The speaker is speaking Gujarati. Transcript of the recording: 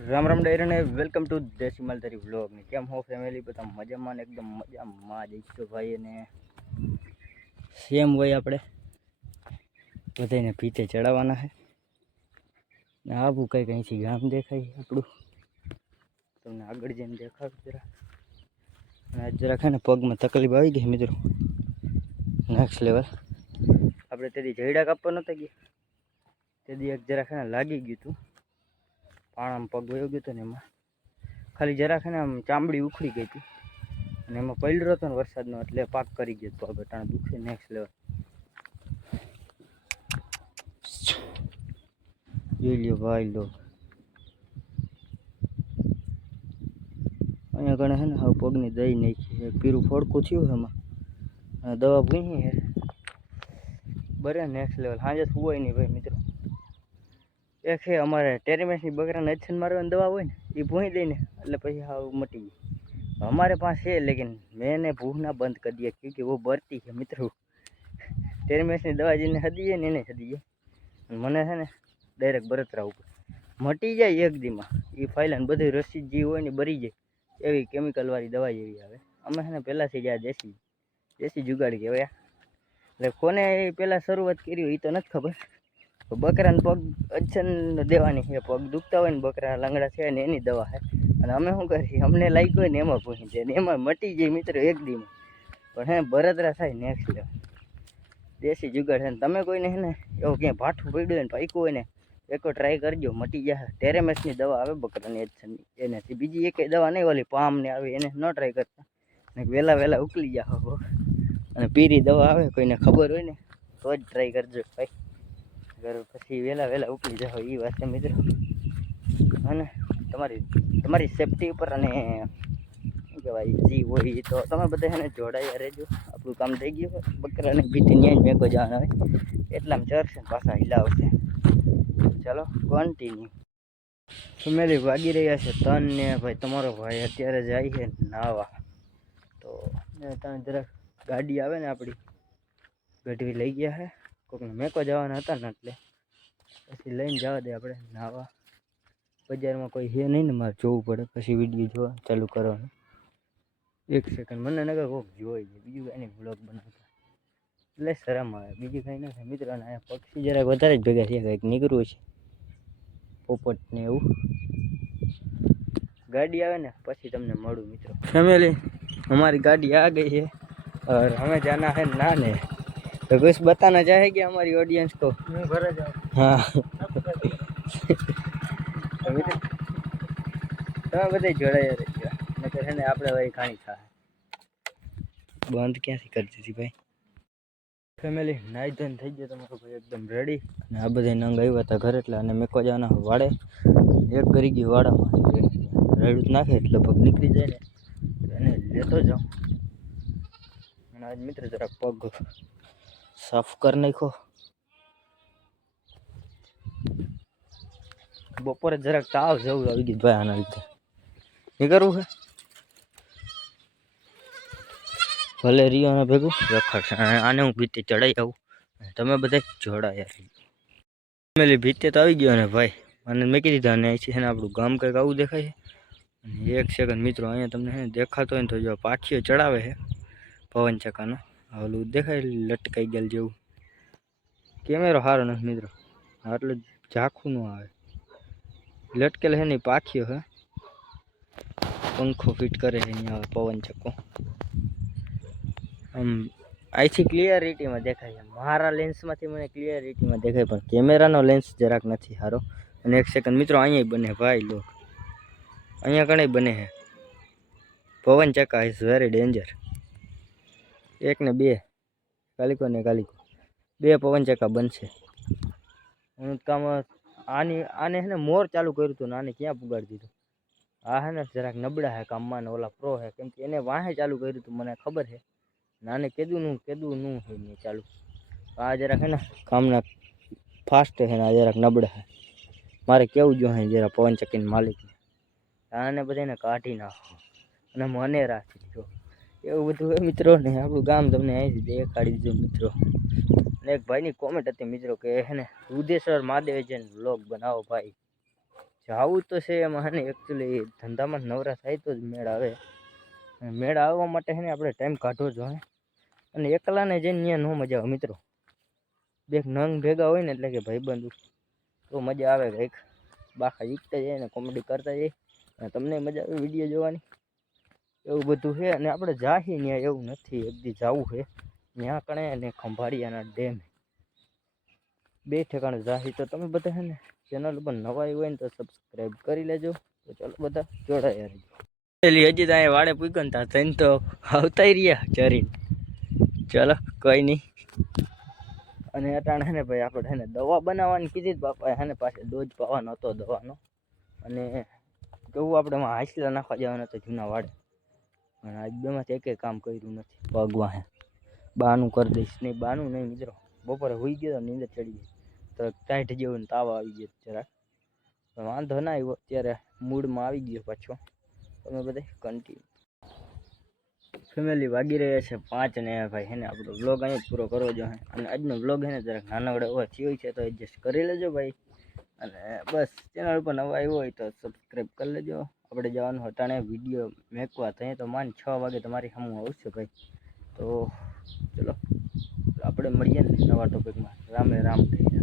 રામ રામ ડાયરા ને વેલકમ ટુ દેશી માલધારી વ્લોગ ને કેમ હો ફેમિલી બધા મજામાં ને એકદમ મજામાં જઈશું ભાઈ અને સેમ હોય આપણે બધાને પીછે ચડાવવાના છે ને આવું કંઈક અહીંથી ગામ દેખાય આપણું તમને આગળ જઈને દેખાડું જરા અને આજ જરાક ને પગમાં તકલીફ આવી ગઈ મિત્રો નેક્સ્ટ લેવલ આપણે તેથી જયડા કાપવા નહોતા ગયા તેથી એક જરાક લાગી ગયું હતું પાણામાં પગ વયો ગયો હતો ને એમાં ખાલી જરાક ને આમ ચામડી ઉખડી ગઈ હતી અને એમાં પલળ્યો હતો ને વરસાદનો એટલે પાક કરી ગયો પગ અટાણે દુખે નેક્સ્ટ લેવલ જોઈ લ્યો ભાઈ લો અહીંયા ગણે છે ને હવે પગની દઈ નાખી એક પીરું ફોડકું થયું એમાં દવા ભૂંઈ છે બરે નેક્સ્ટ લેવલ સાંજે સુવાય નહીં ભાઈ મિત્રો એક છે અમારે ટેરેમેસની બકરાને અચ્છન મારવાની દવા હોય ને એ ભૂંઈ દઈને એટલે પછી હાવ મટી ગઈ અમારે પાસે છે લેકિન મેં ભૂખના બંધ કરી દિયા ક્योंकि वो बढ़ती है મિત્રો ટેરેમેસની દવા જેને હદીએ ને એને હદીએ મને છે ને ડાયરેક્ટ બરતરા ઉપર મટી જાય એક દીમાં એ ફાઇલાને બધી રસી જે હોય ને બરી જાય એવી કેમિકલવાળી દવા જેવી આવે અમે છે ને પહેલાંથી જ આ દેશી જુગાડ કહેવાય એટલે કોને પહેલાં શરૂઆત કરી હોય એ તો નથી ખબર બકરાને પગ અચ્છન દેવાની છે પગ દુખતા હોય ને બકરા લંગડા છે ને એની દવા છે અને અમે શું કરીએ અમને લાગ્યું હોય ને એમાં પૂછી જાય ને એમાં મટી જાય મિત્રો એક દીમાં પણ હે બરતરા થાય નેક્સ્ટ લેવલ દેશી જુગાડ છે ને તમે કોઈને છે ને એવું ક્યાંય ભાઠું પડ્યું હોય ને પાક્યું હોય ને એક ટ્રાય કરજો મટી જાય ટેરેમેસની દવા આવે બકરાની અચ્છનની એનાથી બીજી એક દવા નહીં ઓલી પામ ને આવે એને ન ટ્રાય કરતા ને વહેલા ઉકલી જાઓ અને પીરી દવા આવે કોઈને ખબર હોય ને તો જ ટ્રાય કરજો ભાઈ પછી વહેલા ઉકલી જાઓ એ વાત છે મિત્રો અને તમારી સેફટી ઉપર અને શું કહેવાય જી હોય એ તો તમે બધા એને જોડાયા રહેજો આપણું કામ થઈ ગયું બકરાને પીટી ન્યાય મેકો જવાના હોય એટલામાં ચરશે પાછા હિલાવશે ચાલો કન્ટિન્યુ ફેમિલી વાગી રહ્યા છે તન ને ભાઈ તમારો ભાઈ અત્યારે જાય છે નાવા તો તમે જરાક ગાડી આવે ને આપણી ગઢવી લઈ ગયા છે કોઈકને મેકો જવાના હતા ને એટલે પછી લઈને જવા દે આપણે નાવા બજારમાં કોઈ છે નહીં ને મારે જોવું પડે પછી વિડીયો જોવા ચાલુ કરવાનું એક સેકન્ડ મને નગર કોઈક જોઈ જાય બીજું કાંઈ નહીં બ્લોગ બનાવતા એટલે શરમ આવે બીજું કાંઈ નથી મિત્રો અને અહીંયા પક્ષી જરાક વધારે જ ભેગા થયા કંઈક નીકળવું છે પોપટ ને એવું ગાડી આવે ને પછી તમને મળું મિત્રો ફેમિલી हमारी गाड़ी आ गई है और हमें जाना है नहाने तो कुछ बताना चाहेगी हमारी ऑडियंस को मैं घर जाऊँ हाँ તમે બધા જોડાયા રહેજો નકર છે ને આપણે વળી ખાણી થાય બંધ ક્યાંથી કરી દીધી ભાઈ ફેમિલી નાઈ ધોઈને થઈ ગયો તમારો ભાઈ એકદમ રેડી અને આ બધા નંગ આવ્યા હતા ઘરે એટલે અને મેકો જવાના વાડે એક કરી ગયું વાડામાં રેડું નાખે એટલે પગ નીકળી જાય ને એને લેતો જાઉં અને આજ મિત્ર જરાક પગ સાફ કરી નાખ્યો બપોરે જરાક તાવ જવું આવી ગયું ભાઈ આના લીધે એ કરવું છે ભલે રિયોને ભેગું રખડશે આને હું ભીતે ચડાઈ આવું તમે બધા જોડાયા ફેમિલી ભીતે તો આવી ગયો ને ભાઈ અને મેં કીધી દીધા અને અહીંથી છે ને આપણું ગામ કંઈક આવું દેખાય છે અને એક સેકન્ડ મિત્રો અહીંયા તમને છે ને દેખાતો હોય ને તો જો પાછીઓ ચડાવે છે પવન ચક્કાનો ઓલું દેખાય લટકાઈ ગયેલ જેવું કેમેરો સારો નથી મિત્રો એટલે ઝાંખું ન આવે લટકેલ છે નહીં પાખીઓ હે પંખો ફિટ કરે છે અહીંયા પવન ચક્કો આમ અહીંથી ક્લિયરિટીમાં દેખાય છે મારા લેન્સમાંથી મને ક્લિયરિટીમાં દેખાય પણ કેમેરાનો લેન્સ જરાક નથી સારો અને એક સેકન્ડ મિત્રો અહીંયા બને ભાઈ લો અહીંયા ઘણી બને છે પવન ચક્કા ઇઝ વેરી ડેન્જર એક ને બે કાલિકો ને કાલિકો બે પવન ચક્કા બનશે હું કામ આને છે ને મોર ચાલુ કર્યું હતું ને આને ક્યાં પુગાડી દીધું આ છે ને જરાક નબળા છે કામમાં ને ઓલા પ્રો છે કેમ કે એને વાહે ચાલુ કર્યું હતું મને ખબર છે નાને કેદું નું છે ને ચાલુ આ જરાક છે ને કામના ફાસ્ટ છે ને આ જરાક નબળા છે મારે કેવું જોઈએ જરા પવન ચક્કીને માલિકને આને બધાને કાઢી નાખો અને મને રાખી દીધો એવું બધું હોય મિત્રો ને આપણું ગામ તમને અહીંથી દેખાડી દીધું મિત્રો અને એક ભાઈની કોમેન્ટ હતી મિત્રો કે હે ને ઉદેશ્વર મહાદેવ જઈને વ્લોગ બનાવો ભાઈ જાવું તો છે એમાં હે ને એકચ્યુઅલી ધંધામાં નવરા થાય તો જ મેળ આવે. મેળ આવવા માટે છે ને આપણે ટાઈમ કાઢવો જોઈએ. અને એકલાને જઈને ત્યાં ન મજા આવે મિત્રો. બે નંગ ભેગા હોય ને એટલે કે ભાઈબંધ તો મજા આવે કંઈક. બાખા જીકતા જાય ને કોમેડી કરતા જાય અને તમને મજા આવે વિડીયો જોવાની. એવું બધું છે અને આપણે જાહી ત્યાં એવું નથી. એક દી જવું છે ત્યાં કણે અને ખંભાળિયાના ડેમ. બે ઠેકાણે જાહી તો તમે બધા છે ને ચેનલ ઉપર નવા હોય ને તો સબસ્ક્રાઈબ કરી લેજો. તો ચાલો બધા જોડાયા રહેજો. હજી તો અહીંયા વાડે પૂગ્યો ને ત્યાં તો આવતા રહ્યા ચરીને. ચાલો કોઈ નહીં. અને અટાણે હે ને ભાઈ આપણે હે ને દવા બનાવવાની કીધી જ બાપા હે ને પાછી ડોઝ પાવાનો હતો દવાનો. અને કેવું આપણે એમાં હાંસલા નાખવા જવાના હતા જૂના વાડે. અને આજ બેમાંથી એકે કામ કર્યું નથી. ભગવાન હે બાનું કરી દઈશ નહીં. બાનું નહીં મિત્રો. બપોરે હોઈ ગયો નીંદર ચડી ગઈ તો ટાઈટ જેવું તાવ આવી ગયો જરાક. વાંધો ના આવ્યો અત્યારે મૂડમાં આવી ગયો પાછો. તમે બધા કન્ટિન્યુ ફેમિલી વાગી રહ્યા છે 5 ને ભાઈ હે ને આપણો વ્લોગ અહીં જ પૂરો કરવો જોઈએ. અને આજનો વ્લોગ હે ને જરાક નાનકડો એવો થયો છે તો એડજસ્ટ કરી લેજો ભાઈ. અને બસ ચેનલ ઉપર નવા આવ્યો હોય તો સબસ્ક્રાઈબ કરી લેજો. આપણે જવાનું હટાણે વિડીયો મેકવા ત્યાં તો માન 6 વાગે તમારી સામે આવશે ભાઈ. તો ચલો આપણે મળીએ ને નવા ટોપિકમાં. રામે રામ કહી.